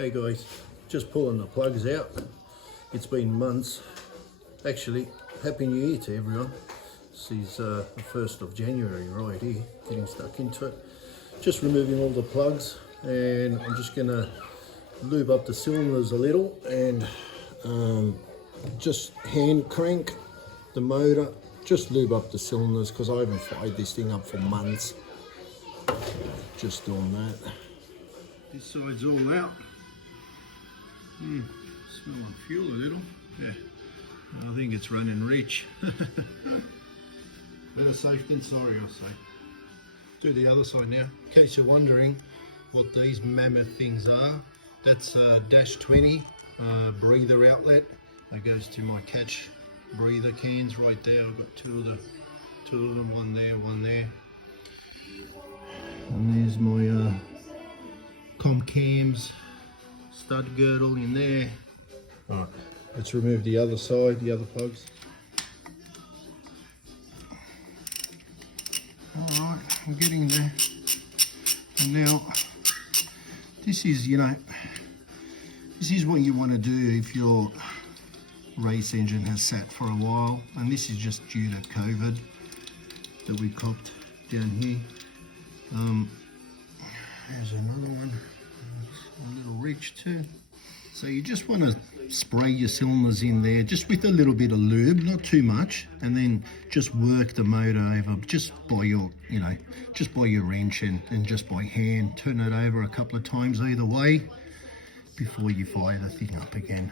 Hey guys, just pulling the plugs out. It's been months. Actually, Happy New Year to everyone. This is the 1st of January right here, getting stuck into it. Just removing all the plugs, and I'm just gonna lube up the cylinders a little and just hand crank the motor. Just lube up the cylinders because I haven't fired this thing up for months. Just doing that. This side's all out. Smell like fuel a little. Yeah, I think it's running rich. Better safe than sorry, I say. Do the other side now. In case you're wondering what these mammoth things are, that's a -20 breather outlet. That goes to my catch breather cans right there. I've got two of them, one there. And there's my com cams stud girdle in there. Alright, let's remove the other side, the other plugs. Alright, I'm getting there. And now, this is, this is what you want to do if your race engine has sat for a while. And this is just due to COVID that we copped down here. There's another one. It's a little rich too. So you just want to spray your cylinders in there just with a little bit of lube, not too much, and then just work the motor over just by your, just by your wrench and just by hand. Turn it over a couple of times either way before you fire the thing up again.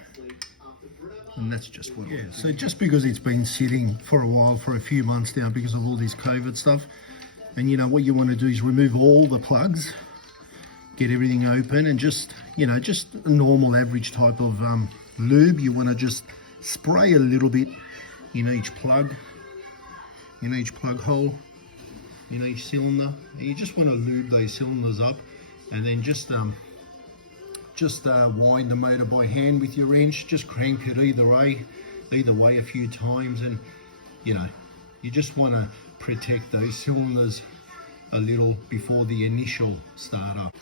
And that's just what so just because it's been sitting for a while, for a few months now because of all this COVID stuff, and what you want to do is remove all the plugs, get everything open, and just just a normal average type of lube. You want to just spray a little bit in each plug hole, in each cylinder. And you just want to lube those cylinders up, and then just wind the motor by hand with your wrench. Just crank it either way a few times, and you just want to protect those cylinders a little before the initial startup.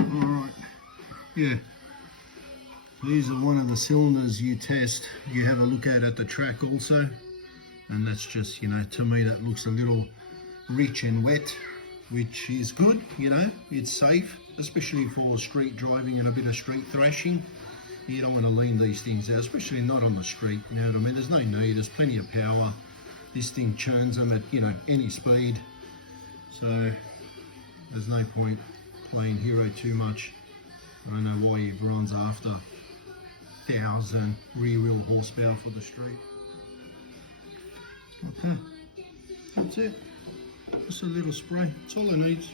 Alright, yeah, these are one of the cylinders you test, you have a look at the track also, and that's just, to me that looks a little rich and wet, which is good, it's safe, especially for street driving and a bit of street thrashing. You don't want to lean these things out, especially not on the street, you know what I mean? There's no need, there's plenty of power. This thing churns them at, any speed. So there's no point playing hero too much. I don't know why everyone's after 1,000 rear wheel horsepower for the street. Okay, that's it. Just a little spray, that's all it needs.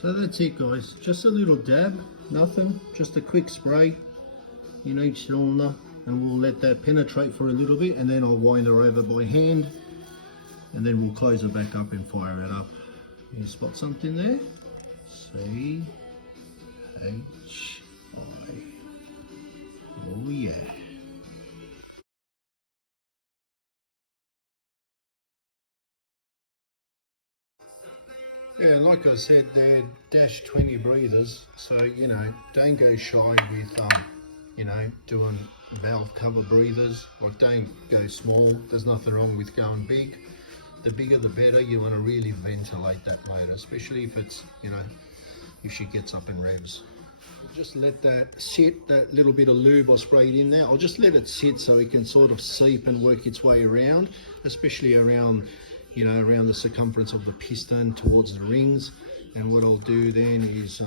So that's it guys, just a little dab, nothing, just a quick spray in each cylinder, and we'll let that penetrate for a little bit, and then I'll wind her over by hand, and then we'll close it back up and fire it up. You spot something there? C-H-I. Oh yeah. Yeah, like I said, they're -20 breathers, so don't go shy with doing valve cover breathers. Like, don't go small. There's nothing wrong with going big. The bigger the better. You want to really ventilate that motor, especially if it's if she gets up in revs. Just let that sit. That little bit of lube I sprayed in there, I'll just let it sit so it can sort of seep and work its way around, especially around around the circumference of the piston towards the rings. And what I'll do then is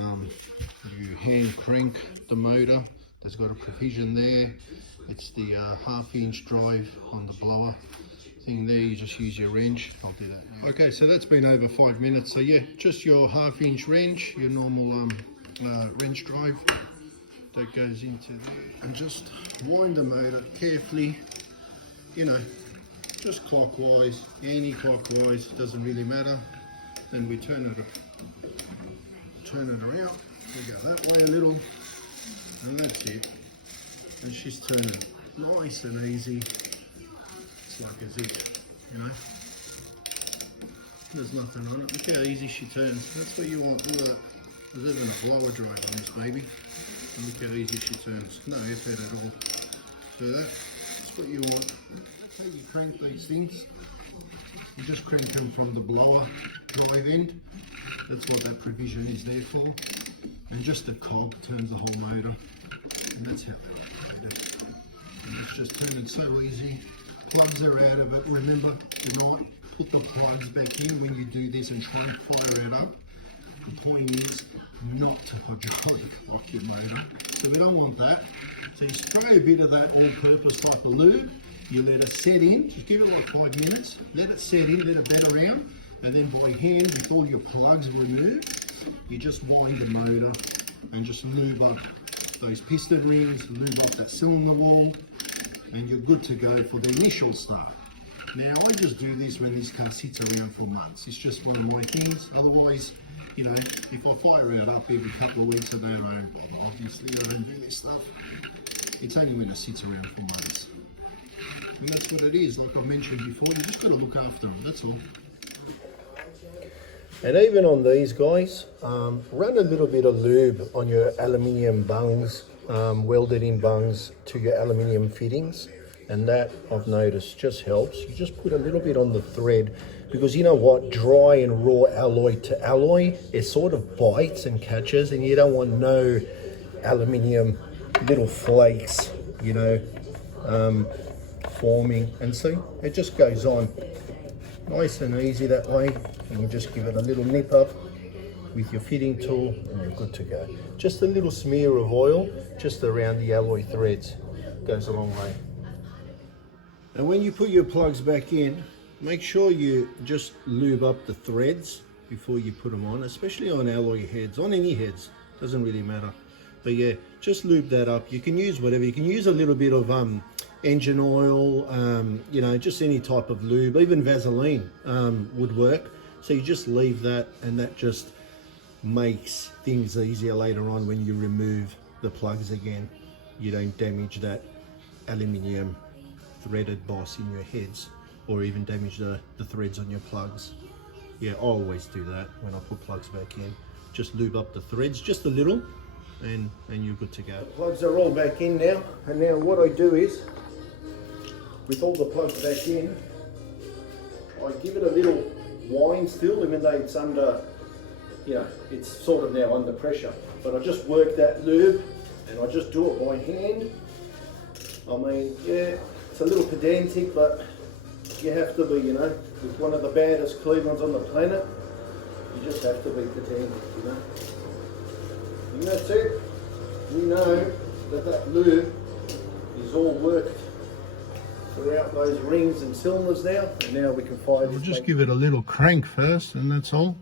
you hand crank the motor. There's got a provision there. It's the 1/2-inch drive on the blower thing there. You just use your wrench. I'll do that now. Okay, so that's been over 5 minutes. So yeah, just your 1/2-inch wrench, your normal wrench drive that goes into there, and just wind the motor carefully, just clockwise, anti-clockwise, doesn't really matter. Then we turn it around, we go that way a little, and that's it. And she's turning nice and easy. It's like a zip, There's nothing on it. Look how easy she turns. That's what you want. Look at that. There's even a blower dry on this baby. And look how easy she turns. No effort at all. So that's what you want. That's how you crank these things. You just crank them from the blower drive end. That's what that provision is there for. And just the cog turns the whole motor. And that's how they operate it. And it's just turning so easy. Plugs are out of it. Remember, do not put the plugs back in when you do this and try and fire it up. The point is not to hydraulic lock your motor. So we don't want that. So you spray a bit of that all-purpose type of lube. You let it set in, just give it like 5 minutes. Let it set in, let it bed around. And then by hand, with all your plugs removed, you just wind the motor and just lube up those piston rings, lube up that cylinder wall, and you're good to go for the initial start. Now, I just do this when this car sits around for months. It's just one of my things. Otherwise, you know, if I fire it up every couple of weeks, I don't know, obviously I don't do this stuff. It's only when it sits around for months. And that's what it is. Like I mentioned before, you just got to look after them, that's all. And even on these guys, run a little bit of lube on your aluminium bungs, welded in bungs to your aluminium fittings. And that, I've noticed, just helps. You just put a little bit on the thread, because you know what, dry and raw alloy to alloy, it sort of bites and catches, and you don't want no aluminium little flakes, you know, forming. And see, it just goes on nice and easy that way. And you just give it a little nip up with your fitting tool and you're good to go. Just a little smear of oil just around the alloy threads goes a long way. And when you put your plugs back in, make sure you just lube up the threads before you put them on, especially on alloy heads, on any heads, doesn't really matter. But yeah, just lube that up. You can use whatever. You can use a little bit of engine oil, you know, just any type of lube, even Vaseline would work. So you just leave that, and that just makes things easier later on when you remove the plugs again. You don't damage that aluminium threaded boss in your heads, or even damage the threads on your plugs. Yeah, I always do that when I put plugs back in. Just lube up the threads just a little, and you're good to go. The plugs are all back in now, and now what I do is, with all the plugs back in, I give it a little wind still, even though it's under, you know, it's sort of now under pressure. But I just work that lube, and I just do it by hand. I mean, yeah, it's a little pedantic, but you have to be, you know, with one of the baddest Clevelands on the planet, you just have to be pedantic, you know. And that's it. We know that that lube is all worked throughout those rings and cylinders now, and now we can fire this. We'll just give it a little crank first, and that's all.